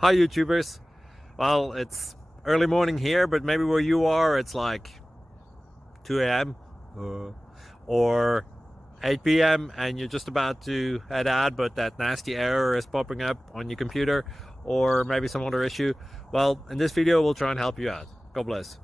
Hi YouTubers. Well, it's early morning here, but maybe where you are it's like 2 a.m. or 8 p.m. and you're just about to head out, but that nasty error is popping up on your computer, or maybe some other issue. Well, in this video we'll try and help you out. God bless.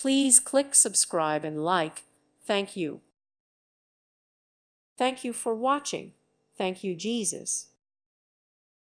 Please click subscribe and like. Thank you. Thank you for watching. Thank you, Jesus.